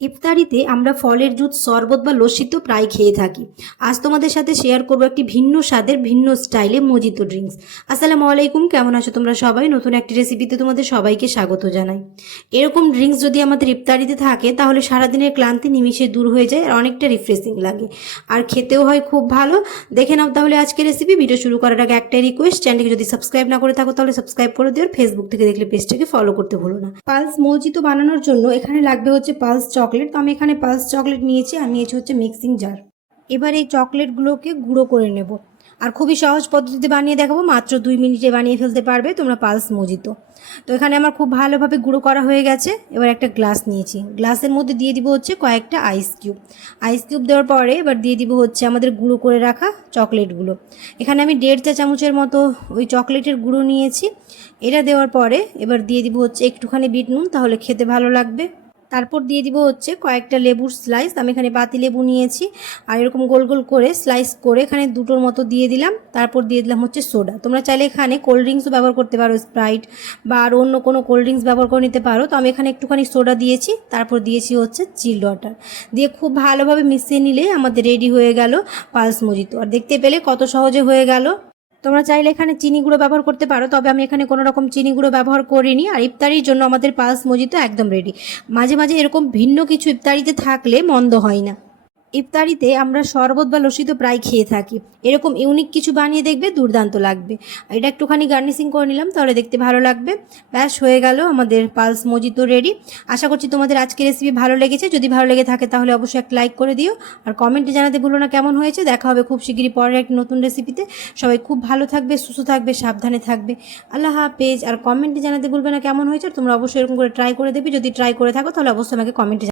ইফতারিতে আমরা ফলের জুস শরবত বা লস্যি তো প্রায় খেয়ে থাকি। আজ তোমাদের সাথে শেয়ার করব একটি ভিন্ন স্বাদের, ভিন্ন স্টাইলে মজিতো ড্রিঙ্কস আসসালামু আলাইকুম, কেমন আছো তোমরা সবাই? নতুন একটি রেসিপিতে তোমাদের সবাইকে স্বাগত জানাই। এরকম ড্রিঙ্কস যদি আমাদের ইফতারিতে থাকে, তাহলে সারাদিনের ক্লান্তি নিমিশে দূর হয়ে যায় আর অনেকটা রিফ্রেশিং লাগে। আর খেতেও হয় খুব ভালো। দেখে নাও তাহলে আজকে রেসিপি ভিডিও শুরু করার আগে একটাই রিকোয়েস্ট চ্যানেলকে যদি সাবস্ক্রাইব না করে থাকো তাহলে সাবস্ক্রাইব করে দিও ফেসবুক থেকে দেখলে পেজটাকে ফলো করতে ভুলো না। পালস মৌজিতো বানানোর জন্য এখানে লাগবে হচ্ছে পালস চকলেট তো আমি এখানে পালস চকলেট নিয়েছি, আর নিয়েছি হচ্ছে মিক্সিং জার এবার এই চকলেটগুলোকে গুঁড়ো করে নেব। আর খুবই সহজ পদ্ধতিতে বানিয়ে দেখাবো, মাত্র দুই মিনিটে বানিয়ে ফেলতে পারবে তোমরা পালস মজিতো। তো এখানে আমার খুব ভালোভাবে গুঁড়ো করা হয়ে গেছে। এবার একটা গ্লাস নিয়েছি। গ্লাসের মধ্যে দিয়ে দিব হচ্ছে কয়েকটা আইস কিউব আইস কিউব দেওয়ার পরে এবার দিয়ে দিব হচ্ছে আমাদের গুঁড়ো করে রাখা চকলেটগুলো এখানে আমি দেড় চা চামচের মতো ওই চকলেটের গুঁড়ো নিয়েছি। এটা দেওয়ার পরে এবার দিয়ে দিব হচ্ছে একটুখানি বিট নুন, তাহলে খেতে ভালো লাগবে। তারপর দিয়ে দিব হচ্ছে কয়েকটা লেবুর স্লাইস আমি এখানে পাতি লেবু নিয়েছি আর এরকম গোল গোল করে স্লাইস করে এখানে দুটোর মতো দিয়ে দিলাম। তারপর দিয়ে দিলাম হচ্ছে সোডা তোমরা চাইলে এখানে কোল্ড ড্রিঙ্কসও ব্যবহার করতে পারো স্প্রাইট বা আর অন্য কোনো কোল্ড ড্রিঙ্কস ব্যবহার করে নিতে পারো। তো আমি এখানে একটুখানি সোডা দিয়েছি, তারপর দিয়েছি হচ্ছে চিল্ড ওয়াটার দিয়ে খুব ভালোভাবে মিশিয়ে নিলে আমাদের রেডি হয়ে গেল পালস মজিতো আর দেখতে পেলে কত সহজে হয়ে গেল। তোমরা চাইলে এখানে চিনি গুঁড়ো ব্যবহার করতে পারো, তবে আমি এখানে কোনো রকম চিনি গুঁড়ো ব্যবহার করিনি। আর ইফতারির জন্য আমাদের পালস মজিতো একদম রেডি মাঝে মাঝে এরকম ভিন্ন কিছু ইফতারিতে থাকলে মন্দ হয় না। ইফতারিতে আমরা শরবত বা লস্যি তো প্রায় খেয়ে থাকি। এরকম ইউনিক কিছু বানিয়ে দেখবে, দুর্দান্ত লাগবে। এটা একটুখানি গার্নিশিং করে নিলাম, তাহলে দেখতে ভালো লাগবে। ব্যাস, হয়ে গেল আমাদের পালস মজিতো রেডি আশা করছি তোমাদের আজকের রেসিপি ভালো লেগেছে। যদি ভালো লেগে থাকে তাহলে অবশ্যই একটা লাইক করে দিও। আর কমেন্টে জানাতে ভুলো না কেমন হয়েছে। দেখা হবে খুব শিগগিরই পরের এক নতুন রেসিপিতে সবাই খুব ভালো থাকবে, সুস্থ থাকবে, সাবধানে থাকবে। আল্লাহ হাফেজ। আর কমেন্টে জানাতে ভুলবে না কেমন হয়েছে। তোমরা অবশ্যই এরকম করে ট্রাই করে দেবে যদি ট্রাই করে থাকো তাহলে অবশ্যই আমাকে কমেন্টে